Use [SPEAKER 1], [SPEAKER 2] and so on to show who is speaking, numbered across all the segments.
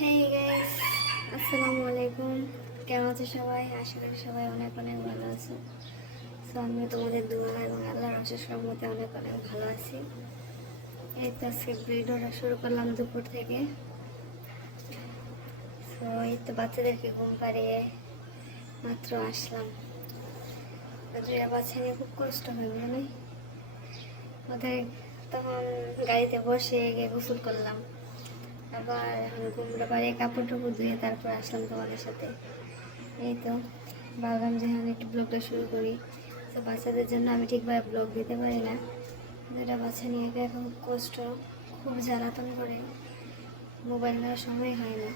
[SPEAKER 1] Hey guys আসসালামু আলাইকুম কেমন আছে সবাই? আশা করি সবাই অনেক অনেক ভালো আছে। তো আমি তোমাদের দোয়া এবং আল্লাহর অশেষ রহমতে অনেক অনেক ভালো আছি। এই তো আজকে ভিডিওটা শুরু করলাম দুপুর থেকে। তো এই তো বাচ্চাদেরকে ঘুম পাড়িয়ে মাত্র আসলাম। দুইটা বাচ্চা নিয়ে খুব কষ্ট হয় বুঝলি ওদের তখন গাড়িতে বসে গিয়ে গোসল করলাম। আবার এখন ঘুমটা পাড়ে কাপড় টাপড় ধুয়ে তারপর আসলাম তোমাদের সাথে। এই তো, ভাবলাম যে আমি একটু ব্লগটা শুরু করি। তো বাচ্চাদের জন্য আমি ঠিকভাবে ব্লগ দিতে পারি না। দুটা বাচ্চা নিয়ে এখন কষ্ট, খুব জ্বালাতন করে। মোবাইল নেওয়ার সময় হয় না।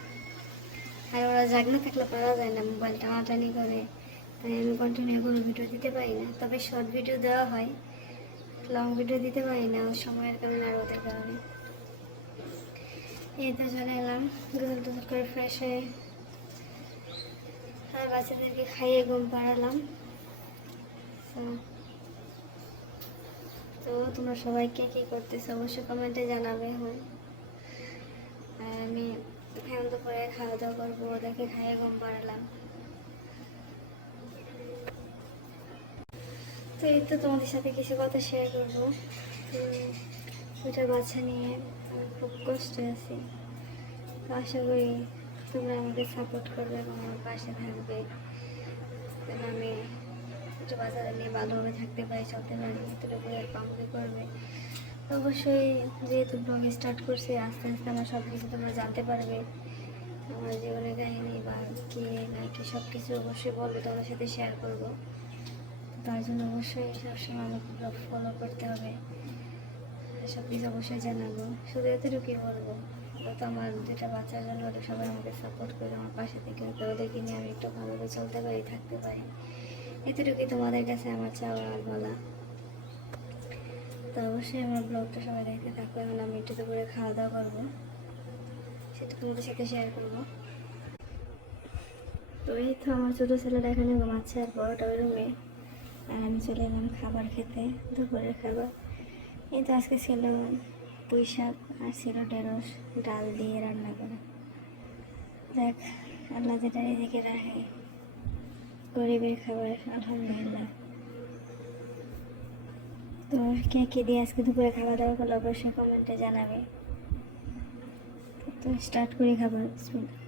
[SPEAKER 1] আর ওরা জাগনা থাকলে পারা যায় না মোবাইল টানাটানি করে। তাই আমি কন্টিনিউ কোনো ভিডিও দিতে পারি না। তবে শর্ট ভিডিও দেওয়া হয়। লং ভিডিও দিতে পারি না ওর সময়ের কারণে আর ওদের কারণে। এই তো চলে এলাম গোসল টোসল করে ফ্রেশ হয়ে আর বাচ্চাদেরকে খাইয়ে ঘুম পাড়ালাম। তো তোমরা সবাই কে করতেছো অবশ্যই কমেন্টে জানাবে হ্যাঁ আর আমি এখন দুপুরে খাওয়া দাওয়া করব, ওদেরকে খাইয়ে ঘুম পাড়ালাম। তো এই তো তোমাদের সাথে কিছু কথা শেয়ার করব। দুটা বাচ্চা নিয়ে আমি খুব কষ্টে আছি। তো আশা করি তোমরা আমাকে সাপোর্ট করবে এবং আমার পাশে থাকবে। যেন আমি একটু বাজারে নিয়ে ভালোভাবে থাকতে পারি, চলতে পারি এতটুকু হেল্প আমাকে করবে। অবশ্যই যেহেতু ব্লগ স্টার্ট করছি, আস্তে আস্তে আমার সব কিছু তোমরা জানতে পারবে। আমার জীবনের কাহিনী বা কে না কি সব কিছু অবশ্যই বলব তোমার সাথে শেয়ার করব। তার জন্য অবশ্যই সবসময় আমাকে ব্লগ ফলো করতে হবে। সব কিছু অবশ্যই জানাব শুধু এতটুকুই বলব। ওরা তো আমার দুটা বাচ্চার জন্য ওরা সবাই আমাকে সাপোর্ট করে আমার পাশে থেকে ওদেরকে নিয়ে আমি একটু ভালোভাবে চলতে পারি, থাকতে পারি। এতটুকুই তোমাদের কাছে আমার চাওয়া আর বলা। তো অবশ্যই আমার ব্লগটা সবাই দেখতে থাকবে এখন আমি একটু করে খাওয়া দাওয়া করব। সেটা তোমাদের সাথে শেয়ার করব। তো এই তো আমার ছোটো ছেলেটা এখানে ঘুমাচ্ছে আর বড়টা ওই রুমে আর আমি চলে এলাম খাবার খেতে, দুপুরের খাবার। এই তো আজকে ছিল পুঁই শাক আর ছিল ঢেঁড়স, ডাল দিয়ে রান্না করা। দেখ আল্লাহ যেটা এদিকে রাখে, গরিবের খাবার, আলহামদুলিল্লাহ। তো কে কে দিয়ে আজকে দুপুরে খাওয়া দাওয়া করলে অবশ্যই কমেন্টে জানাবে। তো স্টার্ট করি খাবার, বিসমিল্লাহ।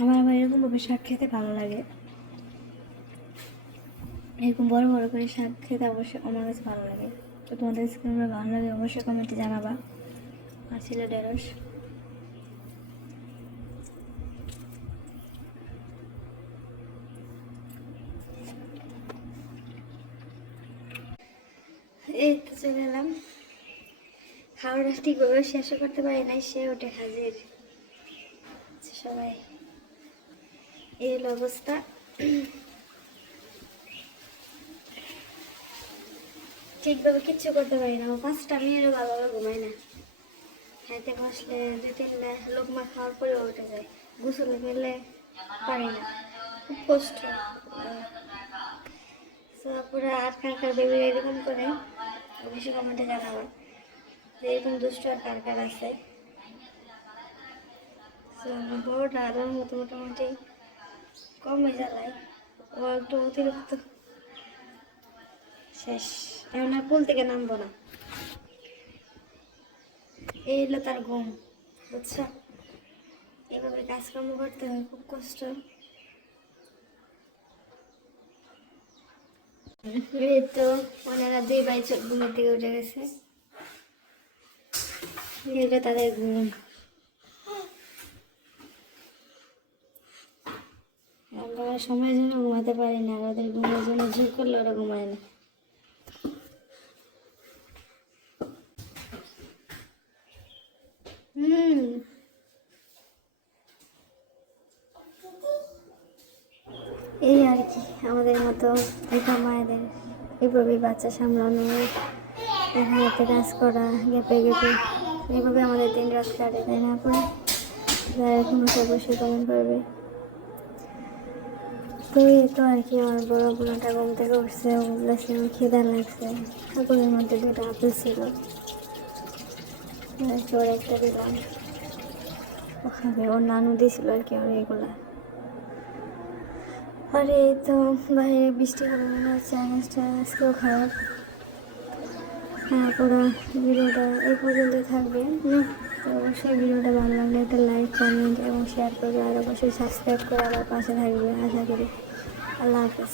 [SPEAKER 1] আমার আবার এরকমভাবে শাক খেতে ভালো লাগে। এরকম বড় বড় করে শাক খেতে অবশ্যই আমার কাছে ভালো লাগে। তো তোমাদের কেমন ভালো লাগে অবশ্যই কমেন্টে জানাবা। আর ছিল ঢেঁড়স। এই তো চলে এলাম। খাওয়াটা ঠিকভাবে শেষও করতে পারি নাই সে ওঠে হাজির। আচ্ছা, সবাই। এই অবস্থা ঠিকভাবে কিচ্ছু করতে পারি না। পাঁচটা মিনিটও ভালোভাবে ঘুমাই না। খাইতে বসলে দুই তিনটা লোকমা খাওয়ার পরে উঠে যায়। গোসলে ফেললে পারি না। খুব কষ্ট। পুরো আর কার কার বেবি এরকম করে, অবশ্যই কমেন্টে জানাব এরকম দুষ্ট আর কার কার আছে। বড়টা আরও মতো মোটামুটি। কমে জ্বালায় ও একটু অতিরিক্ত। শেষ। এখন আর পুল থেকে নামবো না। এই হলো তার ঘুম, বুঝছ? এভাবে কাজকর্ম করতে হয়, খুব কষ্ট। তো ওনারা দুই ভাই চোখ ঘুমের থেকে উঠে গেছে। তাদের ঘুম। আমরা সময়ের জন্য ঘুমাতে পারি না ওদের ঘুমের জন্য জোর করলে ওরা ঘুমায় না। হুম। এই আর কি, আমাদের মতো একা মায়েদের এইভাবে বাচ্চা সামলানো হাতে কাজ করা গেপে গেপে এইভাবে আমাদের দিন রাত কাটে, তাই না পরে যারা এখন বসে কমেন্ট করবে। তো এই তো আর কি আমার বড় বোনটা ঘুম থেকে উঠছে আমার খিদা লাগছে। ঠাকুরের মধ্যে দুটো আপেল ছিল। চোর একটা দিলাম। ওখানে ওর নানু দিয়েছিল আর কি আমার এগুলো। আর এই তো বাইরে বৃষ্টি হবে মনে হচ্ছে, আকাশটা আজকেও খারাপ। পুরো ভিডিওটা এই পর্যন্ত থাকবে। তো অবশ্যই ভিডিওটা ভালো লাগলে একটা লাইক কমেন্ট এবং শেয়ার করবে। আর অবশ্যই সাবস্ক্রাইব করে আমার পাশে থাকবে। আশা করি। আল্লাহ হাফেজ।